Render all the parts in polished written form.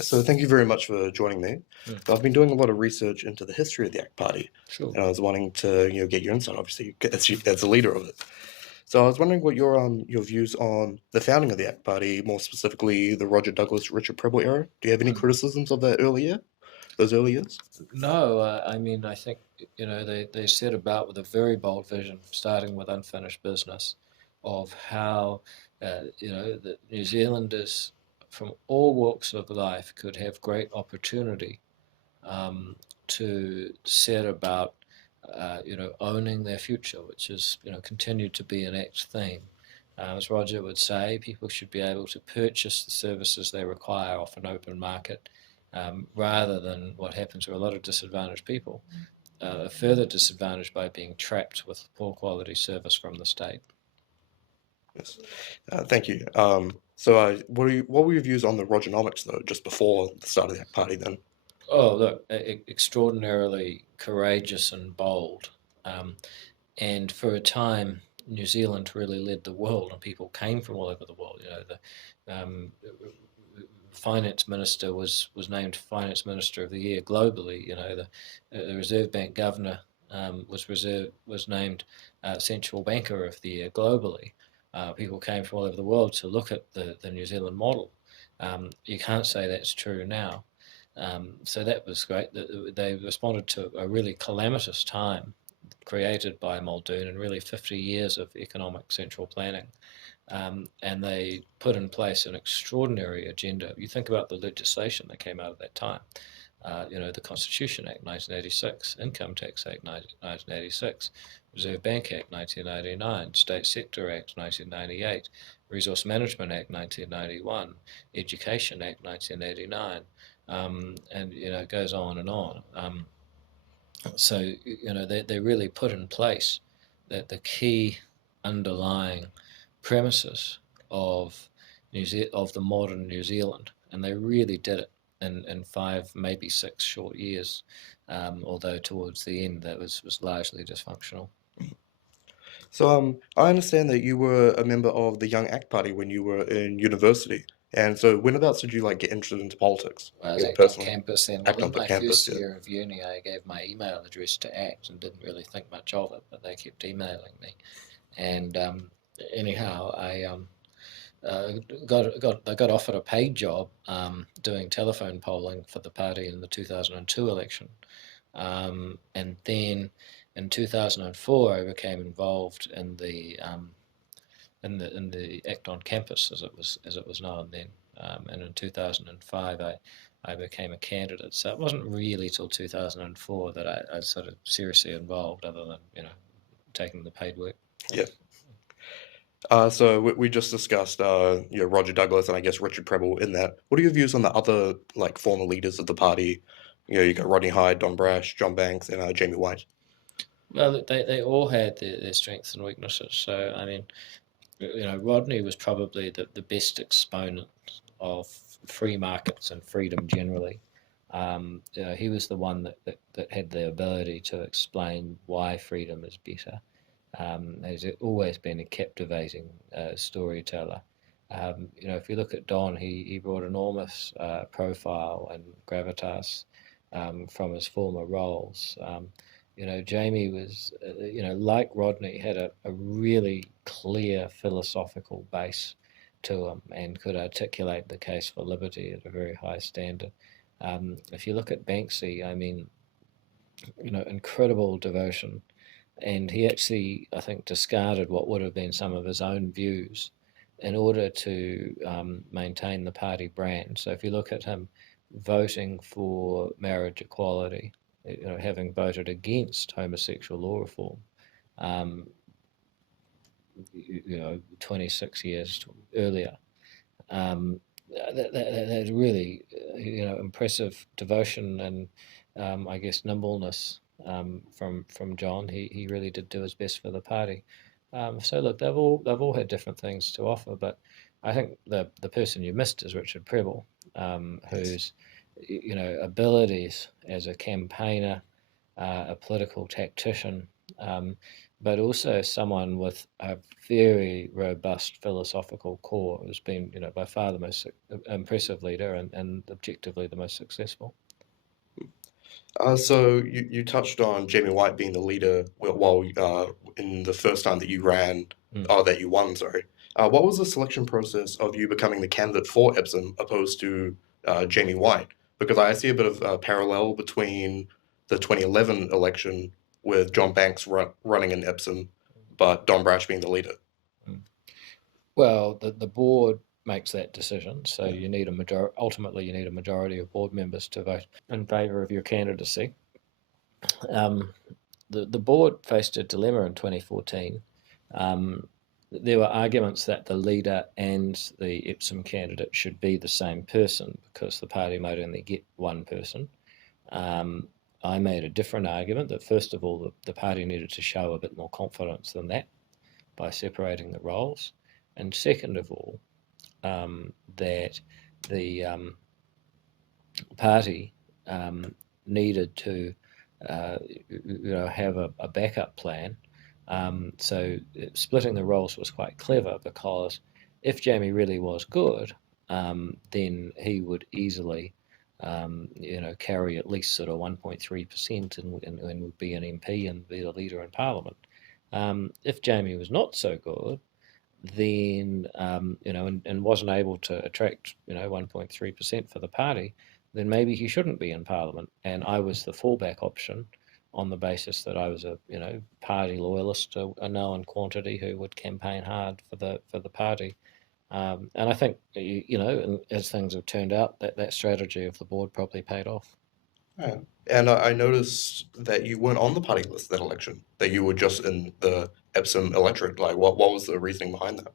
So thank you very much for joining me. Mm, I've been doing a lot of research into the history of the ACT Party, sure. and I was wanting to get your insight, obviously, as a leader of it. So I was wondering what your views on the founding of the ACT Party, more specifically the Roger Douglas, Richard Preble era. Do you have any Mm. criticisms of those early years? No, I think they set about with a very bold vision, starting with unfinished business, of how that New Zealanders from all walks of life could have great opportunity to set about owning their future, which is continued to be an ACT theme. As Roger would say, people should be able to purchase the services they require off an open market, rather than what happens to a lot of disadvantaged people, further disadvantaged by being trapped with poor quality service from the state. Yes. Thank you. So what were your views on the Rogernomics, though, just before the start of the ACT Party then? Oh, look, extraordinarily courageous and bold. Um, and for a time, New Zealand really led the world, and people came from all over the world. The finance minister was named finance minister of the year globally. The Reserve Bank governor was named central banker of the year globally. People came from all over the world to look at the New Zealand model. You can't say that's true now. So that was great. They responded to a really calamitous time created by Muldoon and really 50 years of economic central planning. And they put in place an extraordinary agenda. You think about the legislation that came out of that time. The Constitution Act 1986, Income Tax Act 1986, Reserve Bank Act 1999, State Sector Act 1998, Resource Management Act 1991, Education Act 1989, and it goes on and on. So they really put in place that the key underlying premises of of the modern New Zealand, and they really did it in 5, maybe 6 short years. Although towards the end that was largely dysfunctional. So I understand that you were a member of the Young ACT Party when you were in university, and so whenabouts did you get interested into politics? I was ACT on Personally, campus then. Well, ACT in on the my campus, first yeah. year of uni, I gave my email address to ACT and didn't really think much of it, but they kept emailing me. And anyhow, uh, I got offered a paid job doing telephone polling for the party in the 2002 election, and then in 2004 I became involved in the Act on Campus as it was known then, and in 2005 I became a candidate. So it wasn't really till 2004 that I sort of seriously involved, other than taking the paid work. Yeah. So we just discussed, Roger Douglas and I guess Richard Preble in that. What are your views on the other former leaders of the party? You got Rodney Hyde, Don Brash, John Banks, and Jamie White. Well, they all had their strengths and weaknesses. So I mean, Rodney was probably the best exponent of free markets and freedom generally. He was the one that had the ability to explain why freedom is better. He's always been a captivating storyteller. If you look at Don, he brought enormous profile and gravitas from his former roles. Jamie was, like Rodney, had a really clear philosophical base to him and could articulate the case for liberty at a very high standard. If you look at Banksy, I mean, incredible devotion, and he actually, I think, discarded what would have been some of his own views in order to maintain the party brand. So if you look at him voting for marriage equality, having voted against homosexual law reform, um, 26 years earlier. Um, that's really, impressive devotion and, I guess, nimbleness from John. He really did do his best for the party. So look, they've all had different things to offer, but I think the person you missed is Richard Preble, Yes. whose abilities as a campaigner, a political tactician, um, but also someone with a very robust philosophical core who's been, by far the most impressive leader and objectively the most successful. So you touched on Jamie White being the leader while in the first time that you ran, Mm. that you won, sorry. What was the selection process of you becoming the candidate for Epsom opposed to Jamie White? Because I see a bit of parallel between the 2011 election with John Banks running in Epsom, but Don Brash being the leader. Mm. Well, the board makes that decision, so Yeah. you need a majority. Ultimately, you need a majority of board members to vote in favour of your candidacy. Um, the board faced a dilemma in 2014. Um, there were arguments that the leader and the Epsom candidate should be the same person because the party might only get one person. Um, I made a different argument that, first of all, the party needed to show a bit more confidence than that by separating the roles. And second of all, that the party needed to have a backup plan. So splitting the roles was quite clever because if Jamie really was good, then he would easily, carry at least sort of 1.3% and would be an MP and be the leader in Parliament. If Jamie was not so good, then and wasn't able to attract 1.3% for the party, then maybe he shouldn't be in Parliament. And I was the fallback option on the basis that I was a party loyalist, a known quantity who would campaign hard for the party. And I think as things have turned out, that strategy of the board probably paid off. Yeah. And I noticed that you weren't on the party list that election, that you were just in the Epsom electorate. Like, what was the reasoning behind that?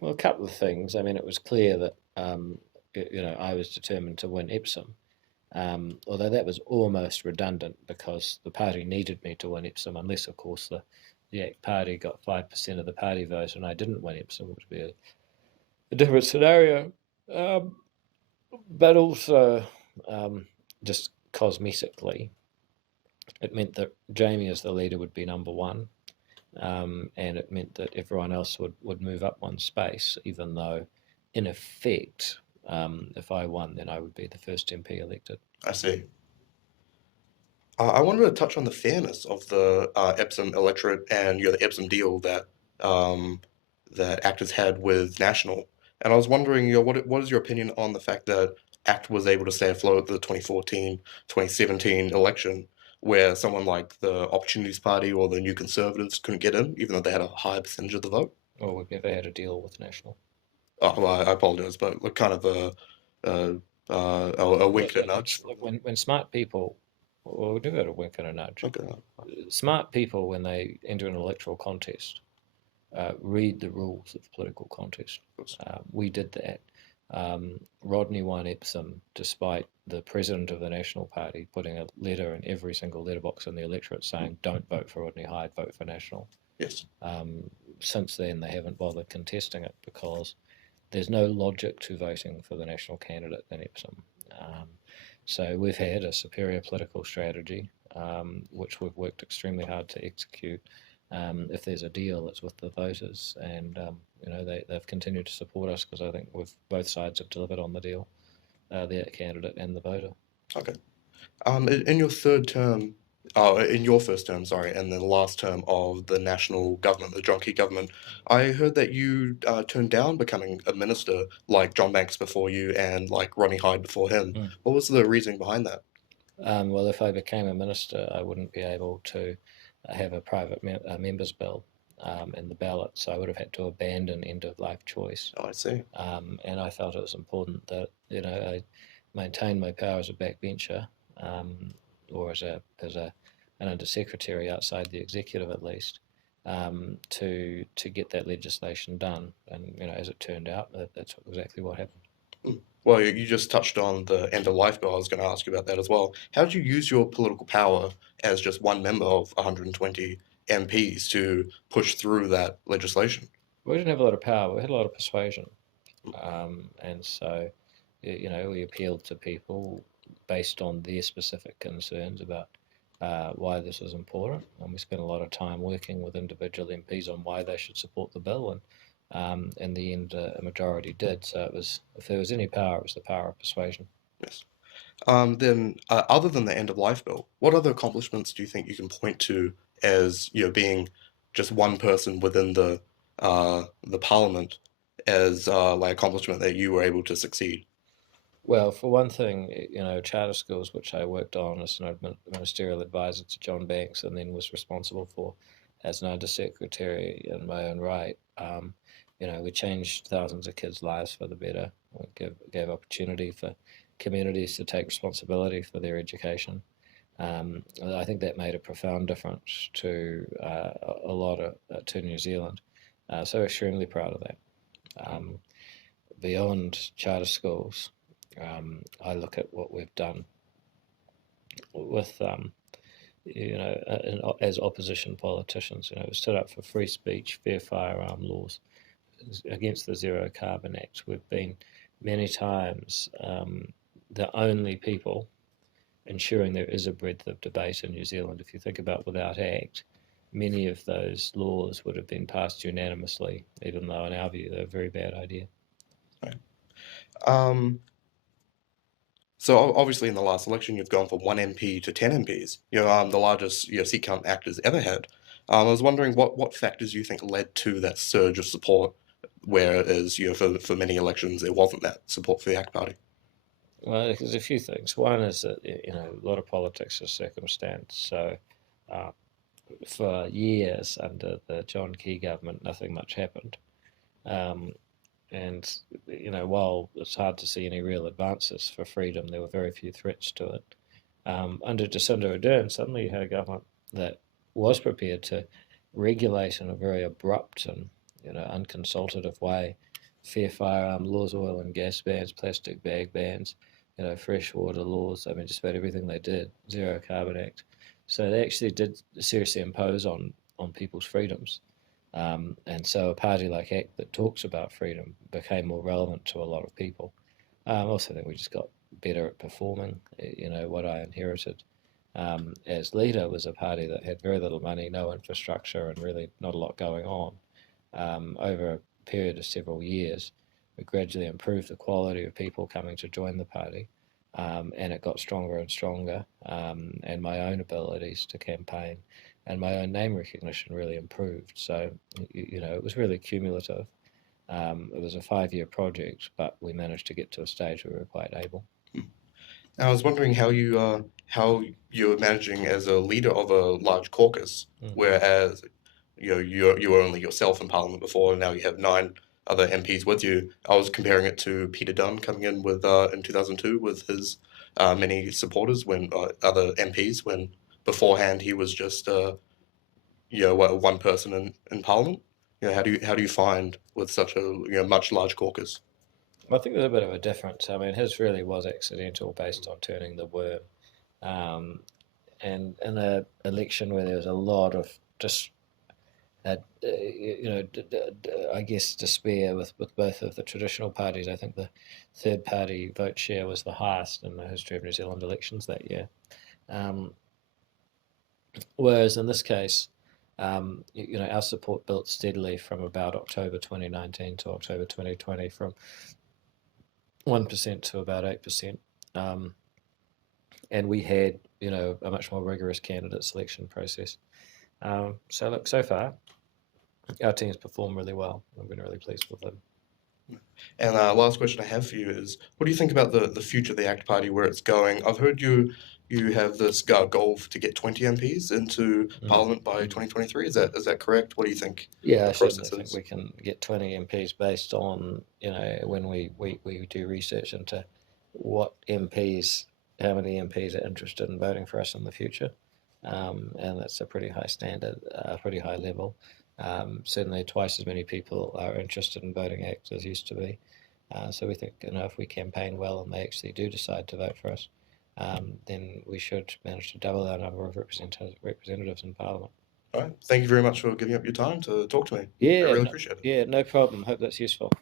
Well, a couple of things. I mean, it was clear that I was determined to win Epsom. Although that was almost redundant because the party needed me to win Epsom, unless, of course, the ACT party got 5% of the party vote and I didn't win Epsom, which would be a different scenario. Um, but also, um, just cosmetically, it meant that Jamie as the leader would be number one, and it meant that everyone else would move up one space, even though, in effect, if I won, then I would be the first MP elected. I see. I wanted to touch on the fairness of the Epsom electorate and the Epsom deal um, that actors had with National. And I was wondering, what is your opinion on the fact that ACT was able to stay afloat the 2014, 2017 election, where someone like the Opportunities Party or the New Conservatives couldn't get in, even though they had a higher percentage of the vote? Well, we've never had a deal with National. Oh, well, I apologize, but like kind of a, a wink and a nudge. Look, when smart people, well, we do got a wink and a nudge. Okay. Smart people, when they enter an electoral contest, read the rules of the political contest. We did that. Rodney won Epsom despite the president of the National Party putting a letter in every single letterbox in the electorate saying, "Don't vote for Rodney Hyde, vote for National." Yes. Since then, they haven't bothered contesting it because there's no logic to voting for the national candidate in Epsom. So we've had a superior political strategy, which we've worked extremely hard to execute. If there's a deal, it's with the voters, and they've continued to support us because I think both sides have delivered on the deal, the candidate and the voter. Okay. In your third term, in your first term, sorry, and then the last term of the national government, the John Key government, I heard that you turned down becoming a minister like John Banks before you and like Ronnie Hyde before him. Mm. What was the reasoning behind that? Well, if I became a minister, I wouldn't be able to have a private member's bill in the ballot, so I would have had to abandon end of life choice. Oh, I see. And I felt it was important that I maintain my power as a backbencher, or as an undersecretary outside the executive at least, to get that legislation done. And as it turned out, that's exactly what happened. Mm. Well, you just touched on the end of life bill. I was going to ask you about that as well. How did you use your political power as just one member of 120 MPs to push through that legislation? We didn't have a lot of power. We had a lot of persuasion, and so we appealed to people based on their specific concerns about why this is important, and we spent a lot of time working with individual MPs on why they should support the bill, and in the end, a majority did. So it was, if there was any power, it was the power of persuasion. Yes. Then, other than the end of life bill, what other accomplishments do you think you can point to as being just one person within the parliament as like accomplishment that you were able to succeed? Well, for one thing, charter schools, which I worked on as an ministerial advisor to John Banks, and then was responsible for as an undersecretary in my own right. We changed thousands of kids' lives for the better. We gave opportunity for communities to take responsibility for their education. I think that made a profound difference to a lot of to New Zealand. So extremely proud of that. Beyond charter schools, I look at what we've done with, as opposition politicians. We stood up for free speech, fair firearm laws, against the Zero Carbon Act. We've been many times the only people ensuring there is a breadth of debate in New Zealand. If you think about Without Act, many of those laws would have been passed unanimously, even though in our view they're a very bad idea. Right. So obviously in the last election you've gone from 1 MP to 10 MPs. The largest seat count ACT has ever had. I was wondering what factors you think led to that surge of support, whereas for many elections there wasn't that support for the ACT Party. Well, there's a few things. One is that a lot of politics is circumstance. So for years under the John Key government, nothing much happened. And while it's hard to see any real advances for freedom, there were very few threats to it. Under Jacinda Ardern, suddenly you had a government that was prepared to regulate in a very abrupt and unconsultative way fair firearm laws, oil and gas bans, plastic bag bans, freshwater laws. I mean, just about everything they did. Zero Carbon Act. So they actually did seriously impose on people's freedoms. And so a party like ACT that talks about freedom became more relevant to a lot of people. I also think we just got better at performing. What I inherited as leader was a party that had very little money, no infrastructure, and really not a lot going on. Over a period of several years, we gradually improved the quality of people coming to join the party, and it got stronger and stronger, and my own abilities to campaign and my own name recognition really improved. So, it was really cumulative. It was a 5-year project, but we managed to get to a stage where we were quite able. I was wondering how you're managing as a leader of a large caucus, whereas you were only yourself in Parliament before, and now you have 9 other MPs with you. I was comparing it to Peter Dunne coming in with in 2002 with his many supporters when other MPs when beforehand he was just one person in Parliament. How do you find with such a much large caucus? Well, I think there's a bit of a difference. I mean, his really was accidental based on turning the worm. And in an election where there was a lot of just, I guess, despair with both of the traditional parties, I think the third party vote share was the highest in the history of New Zealand elections that year. Whereas in this case, our support built steadily from about October 2019 to October 2020, from 1% to about 8%. And we had, a much more rigorous candidate selection process. So look, so far, our team's performed really well. I've been really pleased with them. And last question I have for you is, what do you think about the future of the ACT Party, where it's going? I've heard you have this goal to get 20 MPs into Parliament by 2023. Is that correct? What do you think? Yeah, I the certainly process think is? we can get 20 MPs based on, when we do research into how many MPs are interested in voting for us in the future. And that's a pretty high standard, a pretty high level. Certainly twice as many people are interested in voting ACT as used to be. So we think, if we campaign well and they actually do decide to vote for us, then we should manage to double our number of representatives in Parliament. All right. Thank you very much for giving up your time to talk to me. I Yeah, really no, appreciate it. yeah, no problem. Hope that's useful.